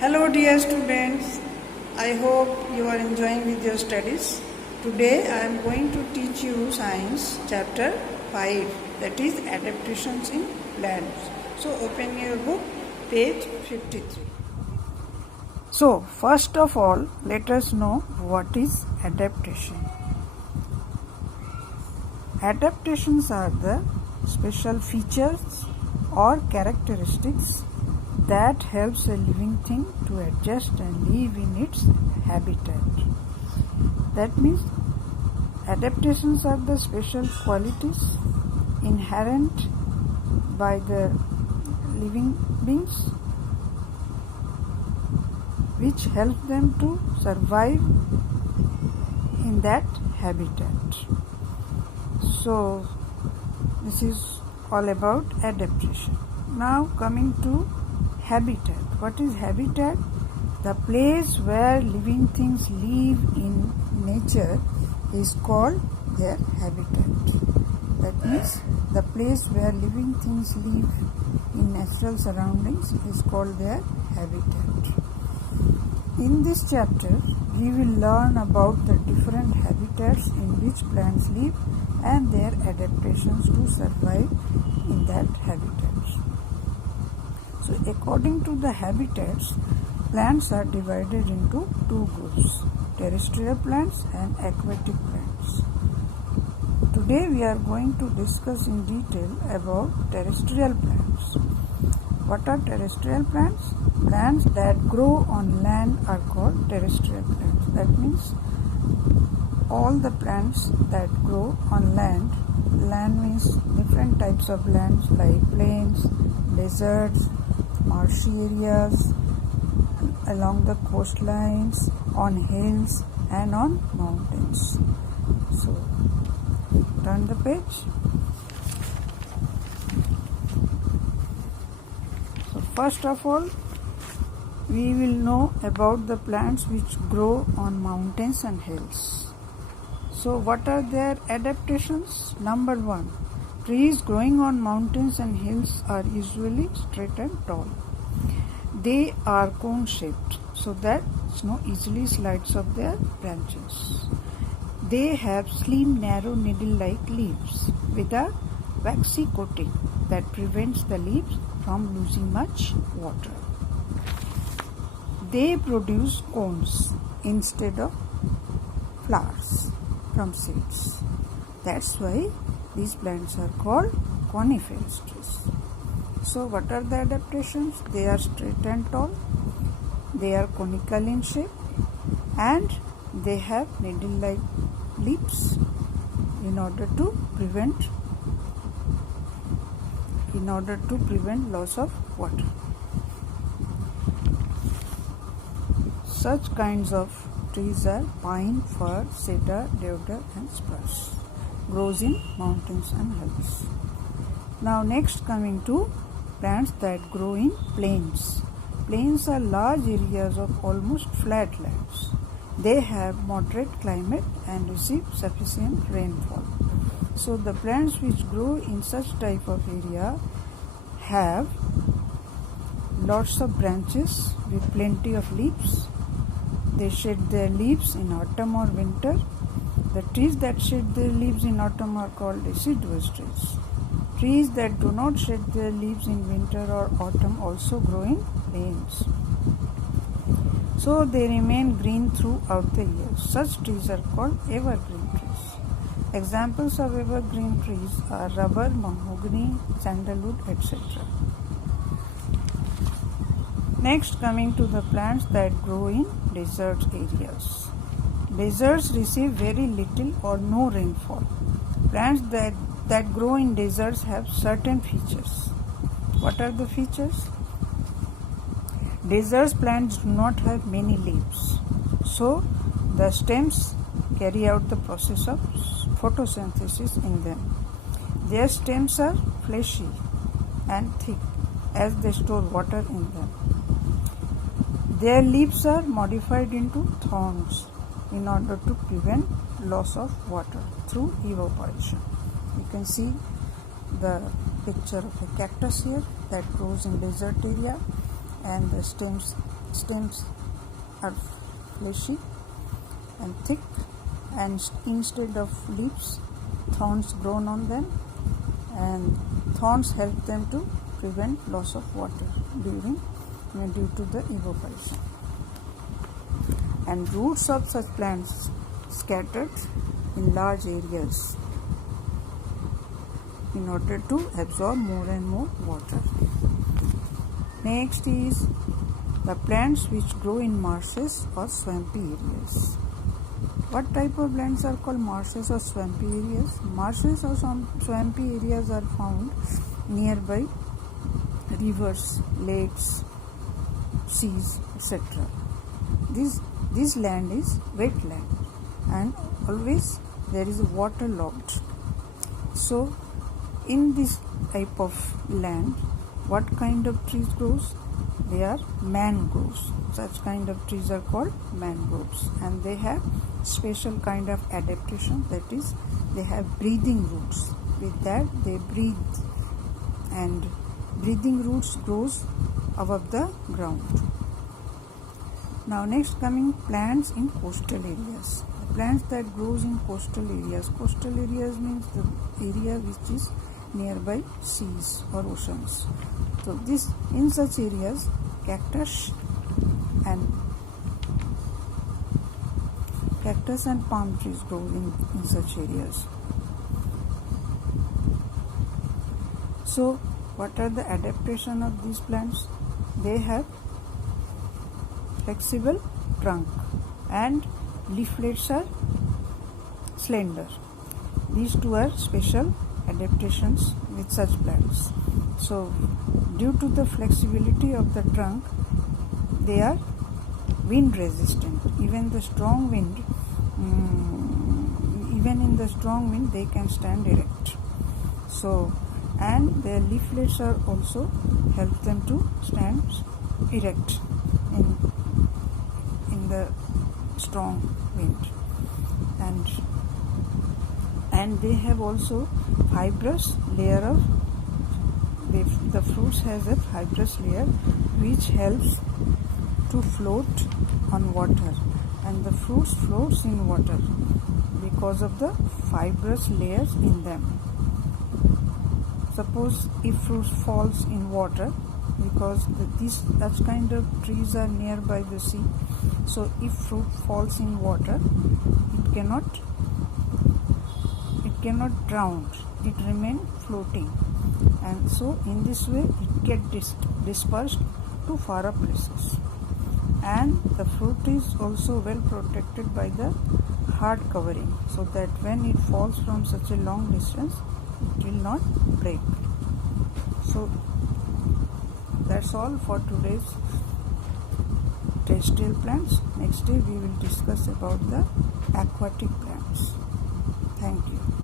Hello dear students, I hope you are enjoying with your studies. Today I am going to teach you science chapter 5, that is adaptations in plants. So open your book, page 53. So first of all, let us know what is adaptation. Adaptations are the special features or characteristics that helps a living thing to adjust and live in its habitat. That means adaptations are the special qualities inherent by the living beings which help them to survive in that habitat. So this is all about adaptation. Now coming to habitat. What is habitat? The place where living things live in nature is called their habitat. That means the place where living things live in natural surroundings is called their habitat. In this chapter, we will learn about the different habitats in which plants live and their adaptations to survive in that habitat. So according to the habitats, plants are divided into two groups, terrestrial plants and aquatic plants. Today we are going to discuss in detail about terrestrial plants. What are terrestrial plants? Plants that grow on land are called terrestrial plants. That means all the plants that grow on land, land means different types of lands like plains, deserts, marshy areas, along the coastlines, on hills and on mountains. So turn the page. So first of all, we will know about the plants which grow on mountains and hills. So what are their adaptations? Number 1. Trees growing on mountains and hills are usually straight and tall. They are cone-shaped so that snow easily slides off their branches. They have slim, narrow, needle-like leaves with a waxy coating that prevents the leaves from losing much water. They produce cones instead of flowers from seeds. That's why these plants are called coniferous trees. So what are the adaptations? They are straight and tall, they are conical in shape, and they have needle-like leaves in order to prevent loss of water. Such kinds of trees are pine, fir, cedar, deodar and spruce. Grows in mountains and hills. Now next coming to plants that grow in plains. Plains are large areas of almost flat lands. They have moderate climate and receive sufficient rainfall. So the plants which grow in such type of area have lots of branches with plenty of leaves. They shed their leaves in autumn or winter. The trees that shed their leaves in autumn are called deciduous trees. Trees that do not shed their leaves in winter or autumn also grow in plains. So they remain green throughout the year. Such trees are called evergreen trees. Examples of evergreen trees are rubber, mahogany, sandalwood, etc. Next coming to the plants that grow in desert areas. Deserts receive very little or no rainfall. Plants that grow in deserts have certain features. What are the features? Desert plants do not have many leaves. So the stems carry out the process of photosynthesis in them. Their stems are fleshy and thick as they store water in them. Their leaves are modified into thorns in order to prevent loss of water through evaporation. You can see the picture of a cactus here that grows in desert area, and the stems stems are fleshy and thick, and instead of leaves, thorns grown on them, and thorns help them to prevent loss of water due to the evaporation. And roots of such plants scattered in large areas in order to absorb more and more water. Next is the plants which grow in marshes or swampy areas. What type of plants are called marshes or swampy areas? Marshes or swampy areas are found nearby rivers, lakes, seas, etc. This land is wetland, and always there is waterlogged. So in this type of land, what kind of trees grows? They are mangroves. Such kind of trees are called mangroves, and they have special kind of adaptation, that is, they have breathing roots. With that they breathe, and breathing roots grows above the ground. Now next coming plants in coastal areas. The plants that grows in coastal areas. Coastal areas means the area which is nearby seas or oceans. So this, in such areas, cactus and palm trees grow in such areas. So what are the adaptation of these plants? They have flexible trunk and leaflets are slender. These two are special adaptations with such plants. So due to the flexibility of the trunk, they are wind resistant. Even the strong wind, even in the strong wind, they can stand erect. So, and their leaflets are also help them to stand erect in the strong wind, and they have also fibrous layer of the fruits has a fibrous layer which helps to float on water, and the fruits floats in water because of the fibrous layers in them. Suppose if fruit falls in water, because such kind of trees are nearby the sea, so if fruit falls in water, it cannot drown, it remain floating, and so in this way it gets dispersed to far up places. And the fruit is also well protected by the hard covering, so that when it falls from such a long distance, it will not break. So that's all for today's terrestrial plants. Next day we will discuss about the aquatic plants. Thank you.